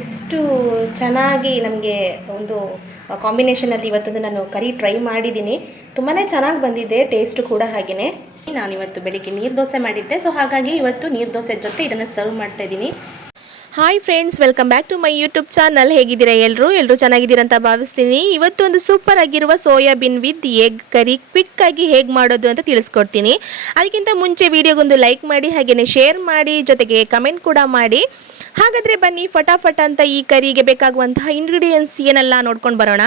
ಇಷ್ಟು ಚೆನ್ನಾಗಿ ನಮಗೆ ಒಂದು ಕಾಂಬಿನೇಷನಲ್ಲಿ ಇವತ್ತೊಂದು ನಾನು ಕರಿ ಟ್ರೈ ಮಾಡಿದ್ದೀನಿ. ತುಂಬಾ ಚೆನ್ನಾಗಿ ಬಂದಿದೆ, ಟೇಸ್ಟು ಕೂಡ ಹಾಗೆಯೇ. ನಾನಿವತ್ತು ಬೆಳಿಗ್ಗೆ ನೀರು ದೋಸೆ ಮಾಡಿದ್ದೆ, ಸೊ ಹಾಗಾಗಿ ಇವತ್ತು ನೀರು ದೋಸೆ ಜೊತೆ ಇದನ್ನು ಸರ್ವ್ ಮಾಡ್ತಾಯಿದ್ದೀನಿ. Hi friends, welcome back to my YouTube channel. ಹೇಗಿದ್ದೀರಾ ಎಲ್ಲರೂ ಚೆನ್ನಾಗಿದ್ದೀರಾ ಅಂತ ಭಾವಿಸ್ತೀನಿ. ಇವತ್ತು ಒಂದು ಸೂಪರ್ ಆಗಿರುವ ಸೋಯಾಬೀನ್ ವಿತ್ ಎಗ್ ಕರಿ ಕ್ವಿಕ್ಕಾಗಿ ಹೇಗೆ ಮಾಡೋದು ಅಂತ ತಿಳಿಸ್ಕೊಡ್ತೀನಿ. ಅದಕ್ಕಿಂತ ಮುಂಚೆ ವಿಡಿಯೋಗೊಂದು ಲೈಕ್ ಮಾಡಿ, ಹಾಗೆಯೇ ಶೇರ್ ಮಾಡಿ, ಜೊತೆಗೆ ಕಮೆಂಟ್ ಕೂಡ ಮಾಡಿ. ಹಾಗಾದರೆ ಬನ್ನಿ ಫಟಾಫಟ್ ಅಂತ ಈ ಕರಿಗೆ ಬೇಕಾಗುವಂತಹ ಇಂಗ್ರೀಡಿಯೆಂಟ್ಸ್ ಏನೆಲ್ಲ ನೋಡ್ಕೊಂಡು ಬರೋಣ.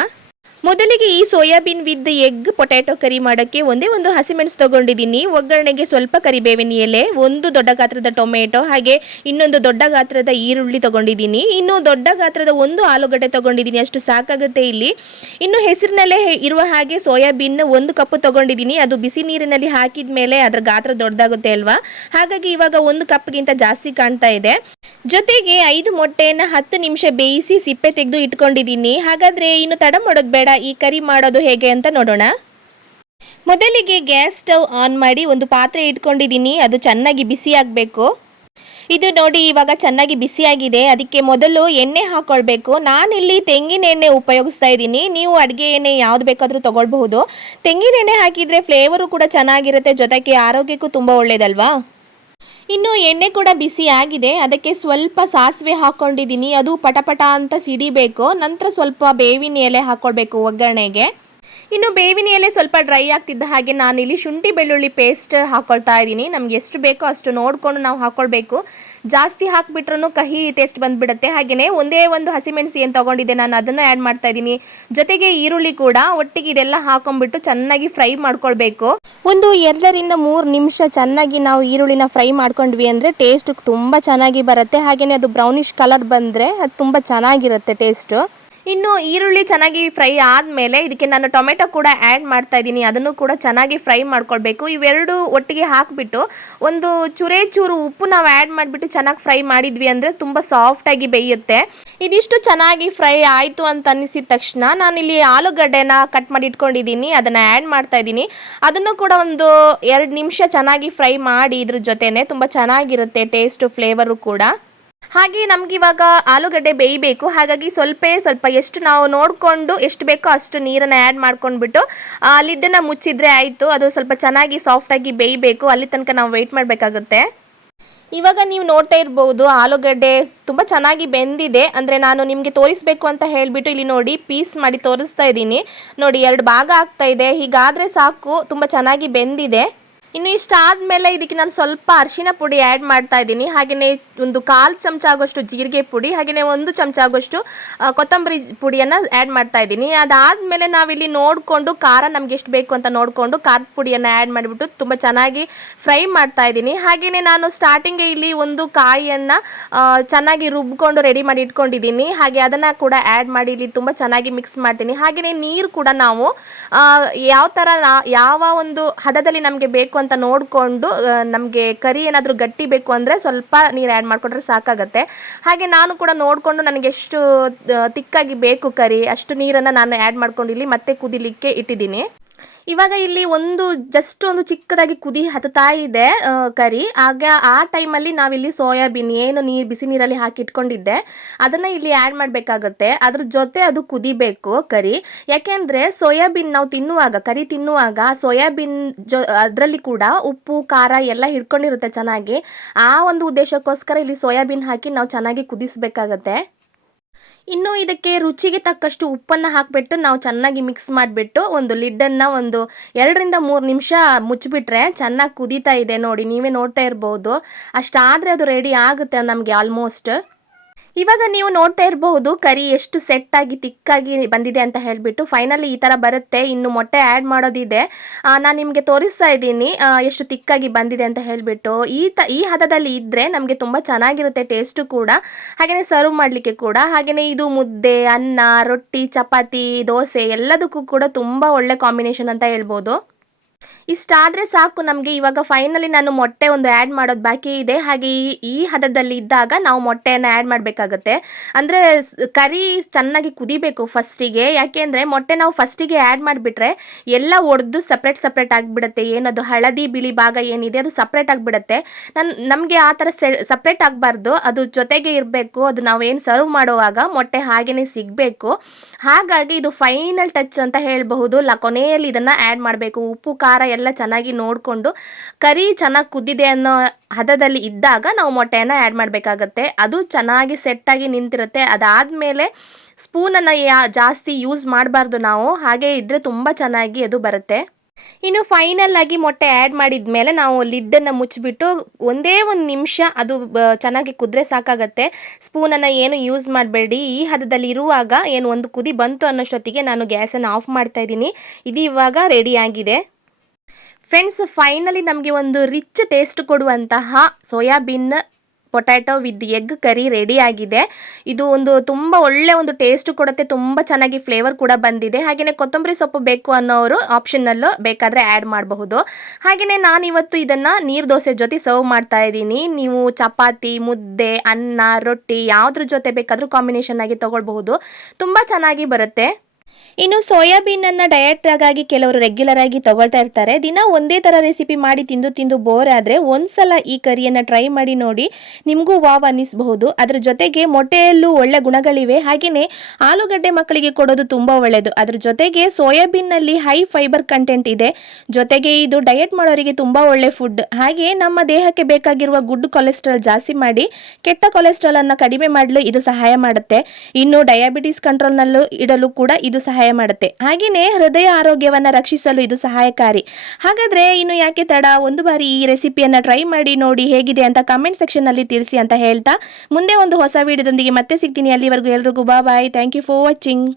ಮೊದಲಿಗೆ ಈ ಸೋಯಾಬೀನ್ ವಿತ್ ಎಗ್ ಪೊಟ್ಯಾಟೊ ಕರಿ ಮಾಡೋಕ್ಕೆ ಒಂದೇ ಒಂದು ಹಸಿಮೆಣಸು ತೊಗೊಂಡಿದ್ದೀನಿ. ಒಗ್ಗರಣೆಗೆ ಸ್ವಲ್ಪ ಕರಿಬೇವಿನ ಎಲೆ, ಒಂದು ದೊಡ್ಡ ಗಾತ್ರದ ಟೊಮೆಟೊ, ಹಾಗೆ ಇನ್ನೊಂದು ದೊಡ್ಡ ಗಾತ್ರದ ಈರುಳ್ಳಿ ತೊಗೊಂಡಿದ್ದೀನಿ. ಇನ್ನು ದೊಡ್ಡ ಗಾತ್ರದ ಒಂದು ಆಲೂಗಡ್ಡೆ ತೊಗೊಂಡಿದ್ದೀನಿ, ಅಷ್ಟು ಸಾಕಾಗುತ್ತೆ ಇಲ್ಲಿ. ಇನ್ನು ಹೆಸರಿನಲ್ಲೇ ಇರುವ ಹಾಗೆ ಸೋಯಾಬೀನ್ 1 ಕಪ್ ತೊಗೊಂಡಿದ್ದೀನಿ. ಅದು ಬಿಸಿ ನೀರಿನಲ್ಲಿ ಹಾಕಿದ ಮೇಲೆ ಅದರ ಗಾತ್ರ ದೊಡ್ಡದಾಗುತ್ತೆ ಅಲ್ವಾ, ಹಾಗಾಗಿ ಇವಾಗ 1 ಕಪ್ಗಿಂತ ಜಾಸ್ತಿ ಕಾಣ್ತಾ ಇದೆ. ಜೊತೆಗೆ 5 ಮೊಟ್ಟೆಯನ್ನು 10 ನಿಮಿಷ ಬೇಯಿಸಿ ಸಿಪ್ಪೆ ತೆಗೆದು ಇಟ್ಕೊಂಡಿದ್ದೀನಿ. ಹಾಗಾದರೆ ಇನ್ನು ತಡ ಮಾಡೋದು ಬೇಡ, ಈ ಕರಿ ಮಾಡೋದು ಹೇಗೆ ಅಂತ ನೋಡೋಣ. ಮೊದಲಿಗೆ ಗ್ಯಾಸ್ ಸ್ಟವ್ ಆನ್ ಮಾಡಿ ಒಂದು ಪಾತ್ರೆ ಇಟ್ಕೊಂಡಿದ್ದೀನಿ. ಅದು ಚೆನ್ನಾಗಿ ಬಿಸಿ ಆಗಬೇಕು. ಇದು ನೋಡಿ ಇವಾಗ ಚೆನ್ನಾಗಿ ಬಿಸಿಯಾಗಿದೆ. ಅದಕ್ಕೆ ಮೊದಲು ಎಣ್ಣೆ ಹಾಕ್ಕೊಳ್ಬೇಕು. ನಾನಿಲ್ಲಿ ತೆಂಗಿನ ಎಣ್ಣೆ ಉಪಯೋಗಿಸ್ತಾ ಇದ್ದೀನಿ. ನೀವು ಅಡುಗೆ ಎಣ್ಣೆ ಯಾವ್ದು ಬೇಕಾದರೂ ತೊಗೊಳ್ಬಹುದು. ತೆಂಗಿನ ಎಣ್ಣೆ ಹಾಕಿದರೆ ಫ್ಲೇವರು ಕೂಡ ಚೆನ್ನಾಗಿರುತ್ತೆ, ಜೊತೆಗೆ ಆರೋಗ್ಯಕ್ಕೂ ತುಂಬ ಒಳ್ಳೆಯದಲ್ವಾ. ಇನ್ನು ಎಣ್ಣೆ ಕೂಡ ಬಿಸಿ ಆಗಿದೆ. ಅದಕ್ಕೆ ಸ್ವಲ್ಪ ಸಾಸಿವೆ ಹಾಕ್ಕೊಂಡಿದ್ದೀನಿ. ಅದು ಪಟಪಟ ಅಂತ ಸಿಡಿಬೇಕು. ನಂತರ ಸ್ವಲ್ಪ ಬೇವಿನ ಎಲೆ ಹಾಕ್ಕೊಳ್ಬೇಕು ಒಗ್ಗರಣೆಗೆ. ಇನ್ನು ಬೇವಿನ ಎಲೆ ಸ್ವಲ್ಪ ಡ್ರೈ ಆಗ್ತಿದ್ದ ಹಾಗೆ ನಾನಿಲ್ಲಿ ಶುಂಠಿ ಬೆಳ್ಳುಳ್ಳಿ ಪೇಸ್ಟ್ ಹಾಕ್ಕೊಳ್ತಾ ಇದ್ದೀನಿ. ನಮ್ಗೆ ಎಷ್ಟು ಬೇಕೋ ಅಷ್ಟು ನೋಡಿಕೊಂಡು ನಾವು ಹಾಕ್ಕೊಳ್ಬೇಕು. ಜಾಸ್ತಿ ಹಾಕಿಬಿಟ್ರೂ ಕಹಿ ಟೇಸ್ಟ್ ಬಂದುಬಿಡುತ್ತೆ. ಹಾಗೆಯೇ ಒಂದೇ ಒಂದು ಹಸಿಮೆಣಸು ಏನು ತೊಗೊಂಡಿದ್ದೆ ನಾನು, ಅದನ್ನು ಆ್ಯಡ್ ಮಾಡ್ತಾ ಇದ್ದೀನಿ. ಜೊತೆಗೆ ಈರುಳ್ಳಿ ಕೂಡ ಒಟ್ಟಿಗೆ ಇದೆಲ್ಲ ಹಾಕೊಂಡ್ಬಿಟ್ಟು ಚೆನ್ನಾಗಿ ಫ್ರೈ ಮಾಡ್ಕೊಳ್ಬೇಕು. ಒಂದು 2 ರಿಂದ 3 ನಿಮಿಷ ಚೆನ್ನಾಗಿ ನಾವು ಈರುಳ್ಳಿನ ಫ್ರೈ ಮಾಡ್ಕೊಂಡ್ವಿ ಅಂದರೆ ಟೇಸ್ಟ್ ತುಂಬ ಚೆನ್ನಾಗಿ ಬರುತ್ತೆ. ಹಾಗೆಯೇ ಅದು ಬ್ರೌನಿಷ್ ಕಲರ್ ಬಂದರೆ ಅದು ತುಂಬ ಚೆನ್ನಾಗಿರುತ್ತೆ ಟೇಸ್ಟು. ಇನ್ನು ಈರುಳ್ಳಿ ಚೆನ್ನಾಗಿ ಫ್ರೈ ಆದಮೇಲೆ ಇದಕ್ಕೆ ನಾನು ಟೊಮೆಟೊ ಕೂಡ ಆ್ಯಡ್ ಮಾಡ್ತಾ ಇದ್ದೀನಿ. ಅದನ್ನು ಕೂಡ ಚೆನ್ನಾಗಿ ಫ್ರೈ ಮಾಡ್ಕೊಳ್ಬೇಕು. ಇವೆರಡು ಒಟ್ಟಿಗೆ ಹಾಕಿಬಿಟ್ಟು ಒಂದು ಚೂರು ಉಪ್ಪು ನಾವು ಆ್ಯಡ್ ಮಾಡಿಬಿಟ್ಟು ಚೆನ್ನಾಗಿ ಫ್ರೈ ಮಾಡಿದ್ವಿ ಅಂದರೆ ತುಂಬ ಸಾಫ್ಟಾಗಿ ಬೇಯುತ್ತೆ. ಇದಿಷ್ಟು ಚೆನ್ನಾಗಿ ಫ್ರೈ ಆಯಿತು ಅಂತ ಅನ್ನಿಸಿದ ತಕ್ಷಣ ನಾನಿಲ್ಲಿ ಆಲೂಗಡ್ಡೆನ ಕಟ್ ಮಾಡಿ ಇಟ್ಕೊಂಡಿದ್ದೀನಿ, ಅದನ್ನು ಆ್ಯಡ್ ಮಾಡ್ತಾ ಇದ್ದೀನಿ. ಅದನ್ನು ಕೂಡ ಒಂದು 2 ನಿಮಿಷ ಚೆನ್ನಾಗಿ ಫ್ರೈ ಮಾಡಿ ಇದ್ರ ಜೊತೆನೆ ತುಂಬ ಚೆನ್ನಾಗಿರುತ್ತೆ ಟೇಸ್ಟು, ಫ್ಲೇವರು ಕೂಡ. ಹಾಗೆ ನಮಗಿವಾಗ ಆಲೂಗಡ್ಡೆ ಬೇಯಬೇಕು. ಹಾಗಾಗಿ ಸ್ವಲ್ಪ ಎಷ್ಟು ನಾವು ನೋಡಿಕೊಂಡು ಎಷ್ಟು ಬೇಕೋ ಅಷ್ಟು ನೀರನ್ನು ಆ್ಯಡ್ ಮಾಡ್ಕೊಂಡ್ಬಿಟ್ಟು ಲಿಡ್ಡನ್ನು ಮುಚ್ಚಿದ್ರೆ ಆಯಿತು. ಅದು ಸ್ವಲ್ಪ ಚೆನ್ನಾಗಿ ಸಾಫ್ಟಾಗಿ ಬೇಯಬೇಕು, ಅಲ್ಲಿ ತನಕ ನಾವು ವೆಯ್ಟ್ ಮಾಡಬೇಕಾಗುತ್ತೆ. ಇವಾಗ ನೀವು ನೋಡ್ತಾ ಇರ್ಬೋದು ಆಲೂಗಡ್ಡೆ ತುಂಬ ಚೆನ್ನಾಗಿ ಬೆಂದಿದೆ. ಅಂದರೆ ನಾನು ನಿಮಗೆ ತೋರಿಸಬೇಕು ಅಂತ ಹೇಳಿಬಿಟ್ಟು ಇಲ್ಲಿ ನೋಡಿ ಪೀಸ್ ಮಾಡಿ ತೋರಿಸ್ತಾ ಇದ್ದೀನಿ. ನೋಡಿ 2 ಭಾಗ ಆಗ್ತಾ ಇದೆ. ಹೀಗಾದರೆ ಸಾಕು, ತುಂಬ ಚೆನ್ನಾಗಿ ಬೆಂದಿದೆ. ಇನ್ನು ಇಷ್ಟ ಆದಮೇಲೆ ಇದಕ್ಕೆ ನಾನು ಸ್ವಲ್ಪ ಅರಿಶಿನ ಪುಡಿ ಆ್ಯಡ್ ಮಾಡ್ತಾ ಇದ್ದೀನಿ. ಹಾಗೆಯೇ ಒಂದು 1/4 ಚಮಚ ಆಗೋಷ್ಟು ಜೀರಿಗೆ ಪುಡಿ, ಹಾಗೆಯೇ 1 ಚಮಚ ಆಗೋಷ್ಟು ಕೊತ್ತಂಬರಿ ಪುಡಿಯನ್ನು ಆ್ಯಡ್ ಮಾಡ್ತಾ ಇದ್ದೀನಿ. ಅದಾದಮೇಲೆ ನಾವಿಲ್ಲಿ ನೋಡಿಕೊಂಡು ಖಾರ ನಮ್ಗೆ ಎಷ್ಟು ಬೇಕು ಅಂತ ನೋಡಿಕೊಂಡು ಖಾರದ ಪುಡಿಯನ್ನು ಆ್ಯಡ್ ಮಾಡಿಬಿಟ್ಟು ತುಂಬ ಚೆನ್ನಾಗಿ ಫ್ರೈ ಮಾಡ್ತಾ ಇದ್ದೀನಿ. ಹಾಗೆಯೇ ನಾನು ಸ್ಟಾರ್ಟಿಂಗ್ಗೆ ಇಲ್ಲಿ ಒಂದು ಕಾಯಿಯನ್ನು ಚೆನ್ನಾಗಿ ರುಬ್ಕೊಂಡು ರೆಡಿ ಮಾಡಿ ಇಟ್ಕೊಂಡಿದ್ದೀನಿ. ಹಾಗೆ ಅದನ್ನು ಕೂಡ ಆ್ಯಡ್ ಮಾಡಿ ಇಲ್ಲಿ ತುಂಬ ಚೆನ್ನಾಗಿ ಮಿಕ್ಸ್ ಮಾಡ್ತೀನಿ. ಹಾಗೆಯೇ ನೀರು ಕೂಡ ನಾವು ಯಾವ ಒಂದು ಹದದಲ್ಲಿ ನಮಗೆ ಬೇಕು ಅಂತ ನೋಡಿಕೊಂಡು, ನಮಗೆ ಕರಿ ಏನಾದರೂ ಗಟ್ಟಿ ಬೇಕು ಅಂದರೆ ಸ್ವಲ್ಪ ನೀರು ಆ್ಯಡ್ ಮಾಡಿಕೊಂಡ್ರೆ ಸಾಕಾಗುತ್ತೆ. ಹಾಗೆ ನಾನು ಕೂಡ ನೋಡಿಕೊಂಡು ನನಗೆ ಎಷ್ಟು ತಿಕ್ಕಾಗಿ ಬೇಕು ಕರಿ ಅಷ್ಟು ನೀರನ್ನು ನಾನು ಆ್ಯಡ್ ಮಾಡ್ಕೊಂಡು ಇಲ್ಲಿ ಮತ್ತೆ ಕುದಿಲಿಕ್ಕೆ ಇಟ್ಟಿದ್ದೀನಿ. ಇವಾಗ ಇಲ್ಲಿ ಜಸ್ಟ್ ಒಂದು ಚಿಕ್ಕದಾಗಿ ಕುದಿ ಹತ್ತಾ ಇದೆ ಕರಿ. ಆಗ ಆ ಟೈಮಲ್ಲಿ ನಾವಿಲ್ಲಿ ಸೋಯಾಬೀನ್ ಏನು ಬಿಸಿ ನೀರಲ್ಲಿ ಹಾಕಿ ಇಟ್ಕೊಂಡಿದ್ದೆ ಅದನ್ನು ಇಲ್ಲಿ ಆ್ಯಡ್ ಮಾಡಬೇಕಾಗುತ್ತೆ. ಅದ್ರ ಜೊತೆ ಅದು ಕುದಿಬೇಕು ಕರಿ. ಯಾಕೆಂದರೆ ಸೋಯಾಬೀನ್ ನಾವು ಕರಿ ತಿನ್ನುವಾಗ ಸೋಯಾಬೀನ್ ಅದರಲ್ಲಿ ಕೂಡ ಉಪ್ಪು ಖಾರ ಎಲ್ಲ ಹಿಡ್ಕೊಂಡಿರುತ್ತೆ ಚೆನ್ನಾಗಿ. ಆ ಒಂದು ಉದ್ದೇಶಕ್ಕೋಸ್ಕರ ಇಲ್ಲಿ ಸೋಯಾಬೀನ್ ಹಾಕಿ ನಾವು ಚೆನ್ನಾಗಿ ಕುದಿಸಬೇಕಾಗತ್ತೆ. ಇನ್ನು ಇದಕ್ಕೆ ರುಚಿಗೆ ತಕ್ಕಷ್ಟು ಉಪ್ಪನ್ನು ಹಾಕಿಬಿಟ್ಟು ನಾವು ಚೆನ್ನಾಗಿ ಮಿಕ್ಸ್ ಮಾಡಿಬಿಟ್ಟು ಒಂದು ಲಿಡ್ಡನ್ನು ಒಂದು 2 ರಿಂದ 3 ನಿಮಿಷ ಮುಚ್ಚಿಬಿಟ್ರೆ ಚೆನ್ನಾಗಿ ಕುದೀತಾ ಇದೆ. ನೋಡಿ, ನೀವೇ ನೋಡ್ತಾ ಇರ್ಬೋದು. ಅಷ್ಟಾದರೆ ಅದು ರೆಡಿ ಆಗುತ್ತೆ ನಮಗೆ ಆಲ್ಮೋಸ್ಟ್. ಇವಾಗ ನೀವು ನೋಡ್ತಾ ಇರಬಹುದು ಕರಿ ಎಷ್ಟು ಸೆಟ್ಟಾಗಿ ತಿಕ್ಕಾಗಿ ಬಂದಿದೆ ಅಂತ ಹೇಳಿಬಿಟ್ಟು. ಫೈನಲಿ ಈ ಥರ ಬರುತ್ತೆ. ಇನ್ನು ಮೊಟ್ಟೆ ಆ್ಯಡ್ ಮಾಡೋದಿದೆ. ನಾನು ನಿಮಗೆ ತೋರಿಸ್ತಾ ಇದ್ದೀನಿ ಎಷ್ಟು ತಿಕ್ಕಾಗಿ ಬಂದಿದೆ ಅಂತ ಹೇಳಿಬಿಟ್ಟು. ಈ ಹದದಲ್ಲಿ ಇದ್ದರೆ ನಮಗೆ ತುಂಬ ಚೆನ್ನಾಗಿರುತ್ತೆ ಟೇಸ್ಟು ಕೂಡ, ಹಾಗೆಯೇ ಸರ್ವ್ ಮಾಡಲಿಕ್ಕೆ ಕೂಡ. ಹಾಗೆಯೇ ಇದು ಮುದ್ದೆ, ಅನ್ನ, ರೊಟ್ಟಿ, ಚಪಾತಿ, ದೋಸೆ ಎಲ್ಲದಕ್ಕೂ ಕೂಡ ತುಂಬ ಒಳ್ಳೆ ಕಾಂಬಿನೇಷನ್ ಅಂತ ಹೇಳ್ಬೋದು. ಇಷ್ಟಾದರೆ ಸಾಕು ನಮಗೆ. ಇವಾಗ ಫೈನಲಿ ನಾನು ಮೊಟ್ಟೆ ಒಂದು ಆ್ಯಡ್ ಮಾಡೋದು ಬಾಕಿ ಇದೆ. ಹಾಗೆ ಈ ಹದದಲ್ಲಿ ಇದ್ದಾಗ ನಾವು ಮೊಟ್ಟೆಯನ್ನು ಆ್ಯಡ್ ಮಾಡಬೇಕಾಗತ್ತೆ. ಅಂದರೆ ಕರಿ ಚೆನ್ನಾಗಿ ಕುದಿಬೇಕು ಫಸ್ಟಿಗೆ. ಯಾಕೆಂದರೆ ಮೊಟ್ಟೆ ನಾವು ಫಸ್ಟಿಗೆ ಆ್ಯಡ್ ಮಾಡಿಬಿಟ್ರೆ ಎಲ್ಲ ಒಡೆದು ಸಪ್ರೇಟ್ ಆಗಿಬಿಡುತ್ತೆ. ಏನದು ಹಳದಿ ಬಿಳಿ ಭಾಗ ಏನಿದೆ ಅದು ಸಪ್ರೇಟ್ ಆಗಿಬಿಡುತ್ತೆ. ನಮಗೆ ಆ ಥರ ಸಪ್ರೇಟ್ ಆಗಬಾರ್ದು, ಅದು ಜೊತೆಗೆ ಇರಬೇಕು. ಅದು ನಾವೇನು ಸರ್ವ್ ಮಾಡುವಾಗ ಮೊಟ್ಟೆ ಹಾಗೆಯೇ ಸಿಗಬೇಕು. ಹಾಗಾಗಿ ಇದು ಫೈನಲ್ ಟಚ್ ಅಂತ ಹೇಳಬಹುದು. ಕೊನೆಯಲ್ಲಿ ಇದನ್ನು ಆ್ಯಡ್ ಮಾಡಬೇಕು. ಉಪ್ಪು ಖಾರ ಎಲ್ಲ ಚೆನ್ನಾಗಿ ನೋಡಿಕೊಂಡು ಕರಿ ಚೆನ್ನಾಗಿ ಕುದ್ದಿದೆ ಅನ್ನೋ ಹದದಲ್ಲಿ ಇದ್ದಾಗ ನಾವು ಮೊಟ್ಟೆಯನ್ನು ಆ್ಯಡ್ ಮಾಡಬೇಕಾಗತ್ತೆ. ಅದು ಚೆನ್ನಾಗಿ ಸೆಟ್ಟಾಗಿ ನಿಂತಿರುತ್ತೆ. ಅದಾದಮೇಲೆ ಸ್ಪೂನನ್ನು ಜಾಸ್ತಿ ಯೂಸ್ ಮಾಡಬಾರ್ದು ನಾವು, ಹಾಗೆ ಇದ್ದರೆ ತುಂಬ ಚೆನ್ನಾಗಿ ಅದು ಬರುತ್ತೆ. ಇನ್ನು ಫೈನಲ್ ಆಗಿ ಮೊಟ್ಟೆ ಆ್ಯಡ್ ಮಾಡಿದ ಮೇಲೆ ನಾವು ಲಿಡ್ಡನ್ನು ಮುಚ್ಚಿಬಿಟ್ಟು ಒಂದೇ ಒಂದು ನಿಮಿಷ ಅದು ಚೆನ್ನಾಗಿ ಕುದ್ರೆ ಸಾಕಾಗತ್ತೆ. ಸ್ಪೂನನ್ನು ಏನು ಯೂಸ್ ಮಾಡಬೇಡಿ. ಈ ಹದದಲ್ಲಿ ಇರುವಾಗ ಏನು ಒಂದು ಕುದಿ ಬಂತು ಅನ್ನೋಷ್ಟೊತ್ತಿಗೆ ನಾನು ಗ್ಯಾಸನ್ನು ಆಫ್ ಮಾಡ್ತಾ ಇದ್ದೀನಿ. ಇದು ಇವಾಗ ರೆಡಿಯಾಗಿದೆ. ಫ್ರೆಂಡ್ಸ್, ಫೈನಲಿ ನಮಗೆ ಒಂದು ರಿಚ್ ಟೇಸ್ಟ್ ಕೊಡುವಂತಹ soybean potato with egg curry ready ಆಗಿದೆ. ಇದು ಒಂದು ತುಂಬ ಒಳ್ಳೆ ಒಂದು ಟೇಸ್ಟ್ ಕೊಡುತ್ತೆ. ತುಂಬ ಚೆನ್ನಾಗಿ ಫ್ಲೇವರ್ ಕೂಡ ಬಂದಿದೆ. ಹಾಗೆಯೇ ಕೊತ್ತಂಬರಿ ಸೊಪ್ಪು ಬೇಕು ಅನ್ನೋರು ಆಪ್ಷನಲ್ಲು ಬೇಕಾದರೆ ಆ್ಯಡ್ ಮಾಡಬಹುದು. ಹಾಗೆಯೇ ನಾನಿವತ್ತು ಇದನ್ನು ನೀರು ದೋಸೆ ಜೊತೆ ಸರ್ವ್ ಮಾಡ್ತಾ ಇದ್ದೀನಿ. ನೀವು ಚಪಾತಿ, ಮುದ್ದೆ, ಅನ್ನ, ರೊಟ್ಟಿ ಯಾವುದ್ರ ಜೊತೆ ಬೇಕಾದರೂ ಕಾಂಬಿನೇಷನ್ ಆಗಿ ತೊಗೊಳ್ಬಹುದು. ತುಂಬ ಚೆನ್ನಾಗಿ ಬರುತ್ತೆ. ಇನ್ನು ಸೋಯಾಬೀನನ್ನು ಡಯಟ್ಗಾಗಿ ಕೆಲವರು ರೆಗ್ಯುಲರ್ ಆಗಿ ತಗೊಳ್ತಾ ಇರ್ತಾರೆ. ದಿನ ಒಂದೇ ಥರ ರೆಸಿಪಿ ಮಾಡಿ ತಿಂದು ಬೋರ್ ಆದರೆ ಒಂದ್ಸಲ ಈ ಕರಿಯನ್ನು ಟ್ರೈ ಮಾಡಿ ನೋಡಿ, ನಿಮಗೂ ವಾವ್ ಅನ್ನಿಸಬಹುದು. ಅದ್ರ ಜೊತೆಗೆ ಮೊಟ್ಟೆಯಲ್ಲೂ ಒಳ್ಳೆ ಗುಣಗಳಿವೆ. ಹಾಗೆಯೇ ಆಲೂಗಡ್ಡೆ ಮಕ್ಕಳಿಗೆ ಕೊಡೋದು ತುಂಬ ಒಳ್ಳೆಯದು. ಅದ್ರ ಜೊತೆಗೆ ಸೋಯಾಬೀನ್ನಲ್ಲಿ ಹೈ ಫೈಬರ್ ಕಂಟೆಂಟ್ ಇದೆ. ಜೊತೆಗೆ ಇದು ಡಯಟ್ ಮಾಡೋರಿಗೆ ತುಂಬ ಒಳ್ಳೆ ಫುಡ್. ಹಾಗೆ ನಮ್ಮ ದೇಹಕ್ಕೆ ಬೇಕಾಗಿರುವ ಗುಡ್ ಕೊಲೆಸ್ಟ್ರಾಲ್ ಜಾಸ್ತಿ ಮಾಡಿ ಕೆಟ್ಟ ಕೊಲೆಸ್ಟ್ರಾಲನ್ನು ಕಡಿಮೆ ಮಾಡಲು ಇದು ಸಹಾಯ ಮಾಡುತ್ತೆ. ಇನ್ನು ಡಯಾಬಿಟಿಸ್ ಕಂಟ್ರೋಲ್ನಲ್ಲೂ ಇಡಲು ಕೂಡ ಇದು ಸಹಾಯ ಮಾಡುತ್ತೆ. ಹಾಗೆಯೇ ಹೃದಯ ಆರೋಗ್ಯವನ್ನು ರಕ್ಷಿಸಲು ಇದು ಸಹಾಯಕಾರಿ. ಹಾಗಾದರೆ ಇನ್ನು ಯಾಕೆ ತಡ, ಒಂದು ಬಾರಿ ಈ ರೆಸಿಪಿಯನ್ನು ಟ್ರೈ ಮಾಡಿ ನೋಡಿ ಹೇಗಿದೆ ಅಂತ ಕಮೆಂಟ್ ಸೆಕ್ಷನ್ನಲ್ಲಿ ತಿಳಿಸಿ ಅಂತ ಹೇಳ್ತಾ ಮುಂದೆ ಒಂದು ಹೊಸ ವಿಡಿಯೋದೊಂದಿಗೆ ಮತ್ತೆ ಸಿಗ್ತೀನಿ. ಅಲ್ಲಿವರೆಗೂ ಎಲ್ರಿಗೂ bye. Thank you for watching.